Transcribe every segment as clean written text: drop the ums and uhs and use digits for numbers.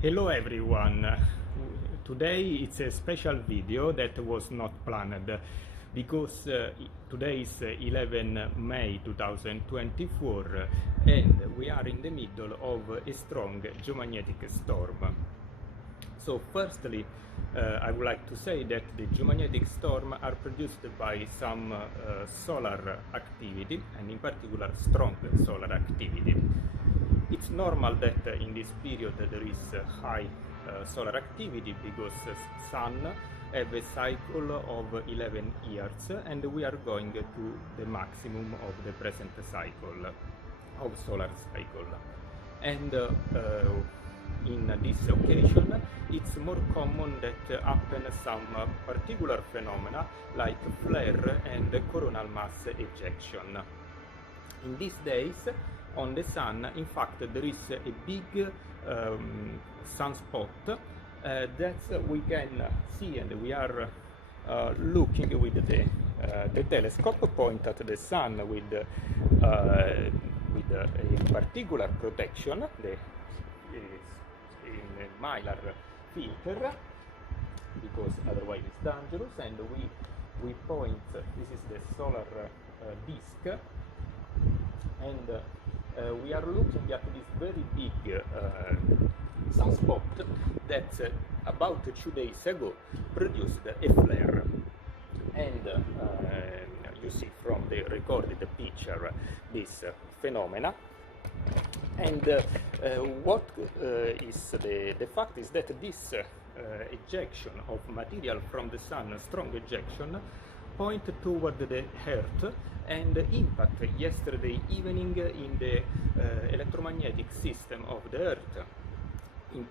Hello everyone. Today it's a special video that was not planned because today is 11 May 2024 and we are in the middle of a strong geomagnetic storm. So firstly, I would like to say that the geomagnetic storm are produced by some solar activity, and in particular strong solar activity. It's normal that in this period there is high solar activity because sun have a cycle of 11 years and we are going to the maximum of the present cycle of solar cycle. And in this occasion it's more common that happen some particular phenomena like flare and coronal mass ejection. In these days on the sun, in fact, there is a big sunspot that we can see, and we are looking with the telescope point at the sun with a particular protection, in a Mylar filter, because otherwise it's dangerous, and we point, this is the solar disk, and we are looking at this very big sunspot that about 2 days ago produced a flare, and you see from the recorded picture this phenomena. And what is the fact is that this ejection of material from the sun, strong ejection, point toward the Earth and impact yesterday evening in the electromagnetic system of the Earth, in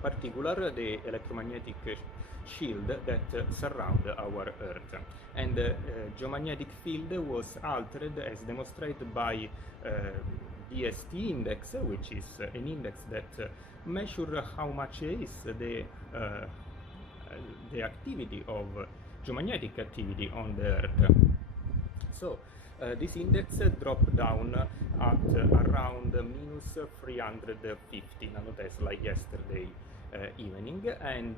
particular the electromagnetic shield that surround our Earth. And the geomagnetic field was altered as demonstrated by DST index, which is an index that measures how much is the activity of geomagnetic activity on the Earth. So this index dropped down at around minus 350 nanotesla yesterday evening, and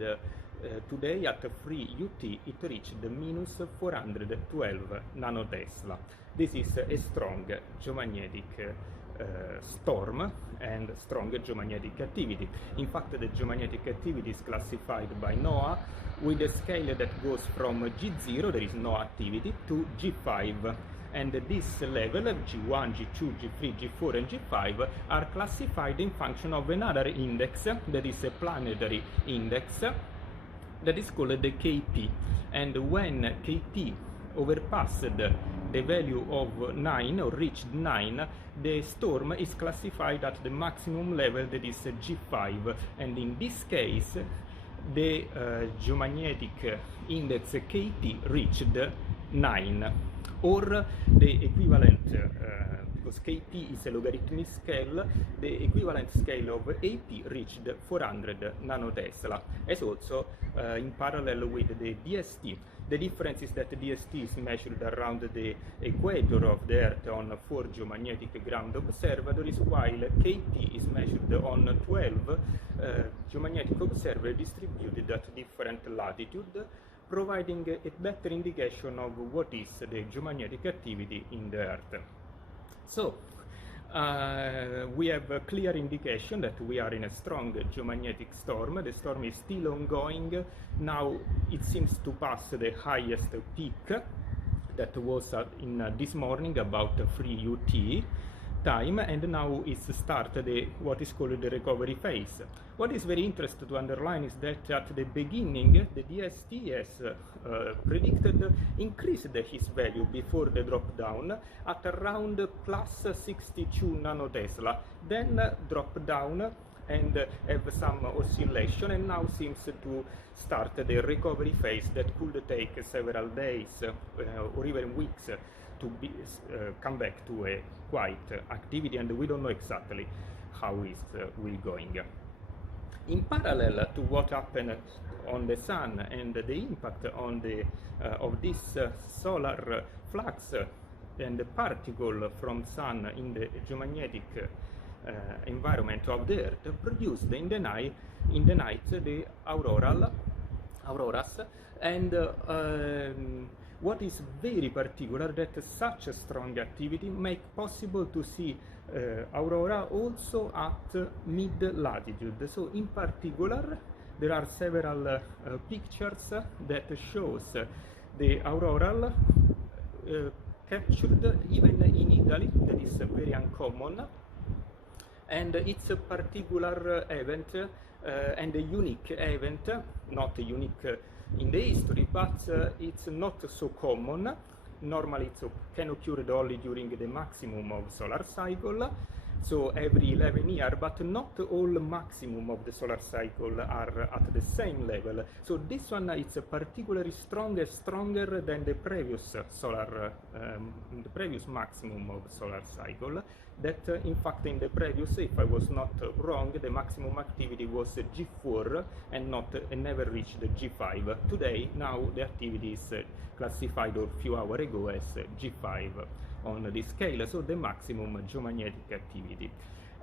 today at 3 UT it reached minus 412 nanotesla. This is a strong geomagnetic storm and strong geomagnetic activity. In fact, the geomagnetic activity is classified by NOAA with a scale that goes from G0, there is no activity, to G5. And this level, G1, G2, G3, G4 and G5, are classified in function of another index that is a planetary index that is called the KP. And when KP overpassed the value of 9 or reached 9, the storm is classified at the maximum level, that is G5, and in this case the geomagnetic index KT reached 9, or the equivalent, because KT is a logarithmic scale, the equivalent scale of AP reached 400 nanotesla, as also in parallel with the DST. The difference is that DST is measured around the equator of the Earth on 4 geomagnetic ground observatories, while KT is measured on 12 geomagnetic observatories distributed at different latitude, providing a better indication of what is the geomagnetic activity in the Earth. So, we have a clear indication that we are in a strong geomagnetic storm. The storm is still ongoing. Now it seems to pass the highest peak that was in this morning about 3 UT time, and now it's started what is called the recovery phase. What is very interesting to underline is that at the beginning the DST has predicted increased his value before the drop down at around plus 62 nanotesla, then drop down and have some oscillation, and now seems to start the recovery phase that could take several days or even weeks to come back to a quiet activity, and we don't know exactly how it will going. In parallel to what happened on the sun and the impact on the of this solar flux and the particle from sun in the geomagnetic environment of the Earth produced in the night the auroras, and what is very particular that such a strong activity make possible to see aurora also at mid latitude. So in particular there are several pictures that shows the auroral captured even in Italy. That is very uncommon, and it's a particular event and a unique event, not unique in the history, but it's not so common. Normally it can occur only during the maximum of solar cycle, so every 11 years, but not all maximum of the solar cycle are at the same level. So this one is particularly stronger than the previous the previous maximum of solar cycle. That in fact in the previous, if I was not wrong, the maximum activity was G4 and never reached G5. Today, now the activity is classified a few hours ago as G5 on this scale, so the maximum geomagnetic activity.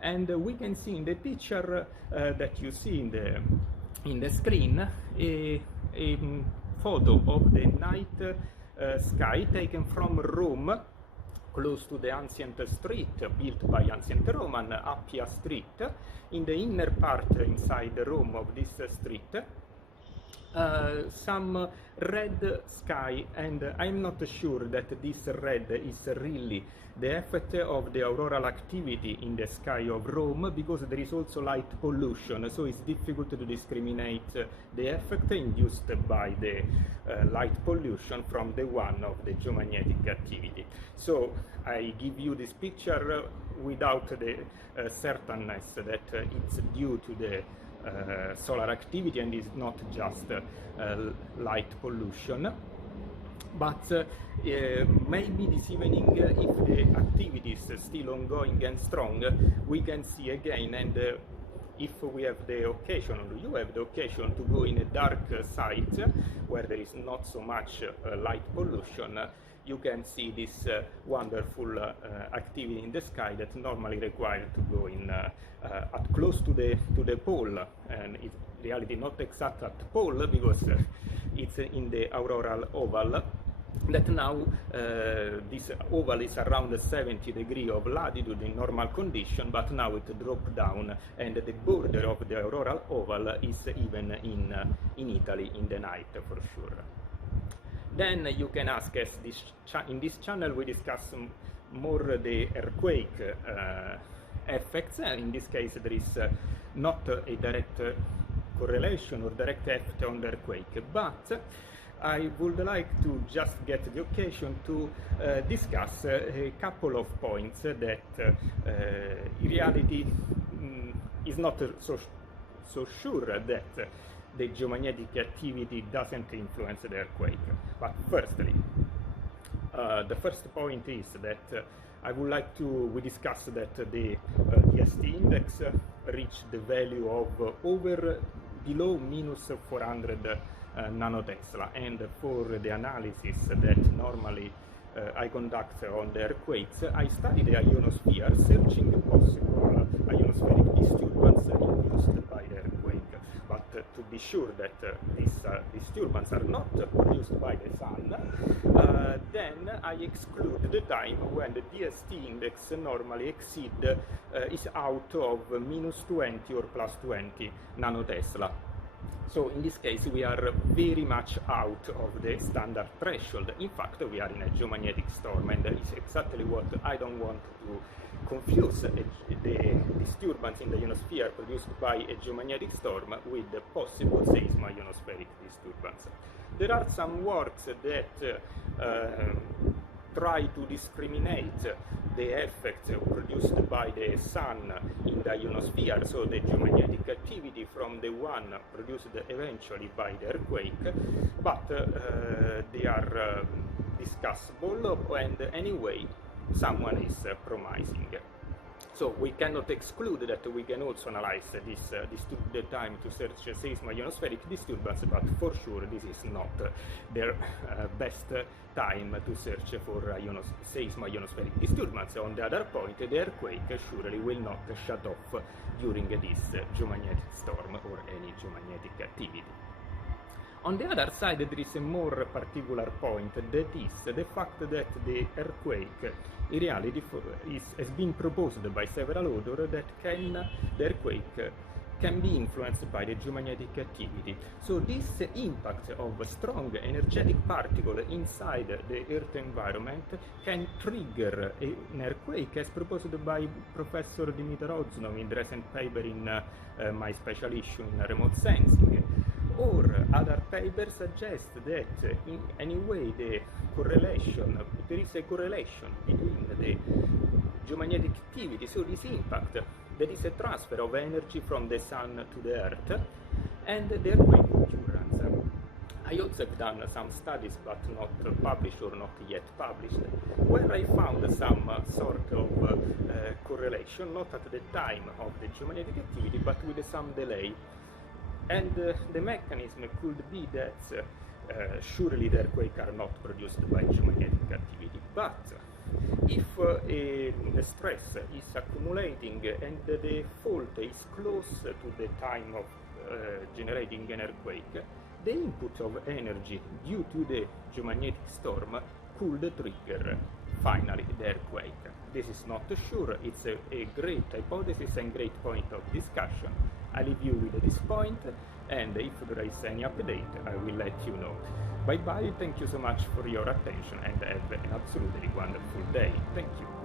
And we can see in the picture that you see in the screen a photo of the night sky taken from Rome, close to the ancient street built by ancient Roman, Appia Street. In the inner part inside Rome of this street, some red sky, and I'm not sure that this red is really the effect of the auroral activity in the sky of Rome, because there is also light pollution, so it's difficult to discriminate the effect induced by the light pollution from the one of the geomagnetic activity. So I give you this picture without the certainness that it's due to the solar activity and is not just light pollution. But maybe this evening, if the activity is still ongoing and strong, we can see again, and if we have the occasion, or you have the occasion to go in a dark site where there is not so much light pollution, you can see this wonderful activity in the sky that normally required to go in at close to the pole, and in reality not exact at the pole, because it's in the auroral oval. That now this oval is around 70 degrees of latitude in normal condition, but now it dropped down, and the border of the auroral oval is even in Italy in the night for sure. Then you can ask us, in this channel we discuss more the earthquake effects. In this case there is not a direct correlation or direct effect on the earthquake, but I would like to just get the occasion to discuss a couple of points that in reality is not so sure that the geomagnetic activity doesn't influence the earthquake. But firstly, the first point is that I would like we discuss that the DST index reached the value of below minus 400 nanotesla, and for the analysis that normally I conduct on the earthquakes, I study the ionosphere, searching possible ionospheric disturbance induced by the earthquake. But to be sure that these disturbances are not produced by the sun, then I exclude the time when the DST index normally is out of minus 20 or plus 20 nanotesla. So in this case we are very much out of the standard threshold. In fact, we are in a geomagnetic storm, and it's exactly what I don't want to confuse the disturbance in the ionosphere produced by a geomagnetic storm with the possible seismo-ionospheric disturbance. There are some works that try to discriminate the effects produced by the sun in the ionosphere, so the geomagnetic activity, from the one produced eventually by the earthquake, but they are discussable, and anyway someone is promising. So we cannot exclude that we can also analyze this disturbed time to search seismo-ionospheric disturbance, but for sure this is not the best time to search for seismo-ionospheric disturbance. On the other point, the earthquake surely will not shut off during this geomagnetic storm or any geomagnetic activity. On the other side, there is a more particular point, that is the fact that the earthquake in reality has been proposed by several authors that the earthquake can be influenced by the geomagnetic activity. So this impact of a strong energetic particle inside the Earth environment can trigger an earthquake, as proposed by Professor Dimitar Oznov in the recent paper in my special issue in remote sensing. Or other papers suggest that in any way there is a correlation between the geomagnetic activity, so this impact, there is a transfer of energy from the sun to the earth, and the earthquake occurrence. I also have done some studies, but not published or not yet published, where I found some sort of correlation, not at the time of the geomagnetic activity, but with some delay. And the mechanism could be that surely the earthquakes are not produced by geomagnetic activity, but if the stress is accumulating and the fault is close to the time of generating an earthquake, the input of energy due to the geomagnetic storm could trigger finally the earthquake. This is not sure, it's a great hypothesis and great point of discussion. I leave you with this point, and if there is any update, I will let you know. Bye bye, thank you so much for your attention, and have an absolutely wonderful day. Thank you.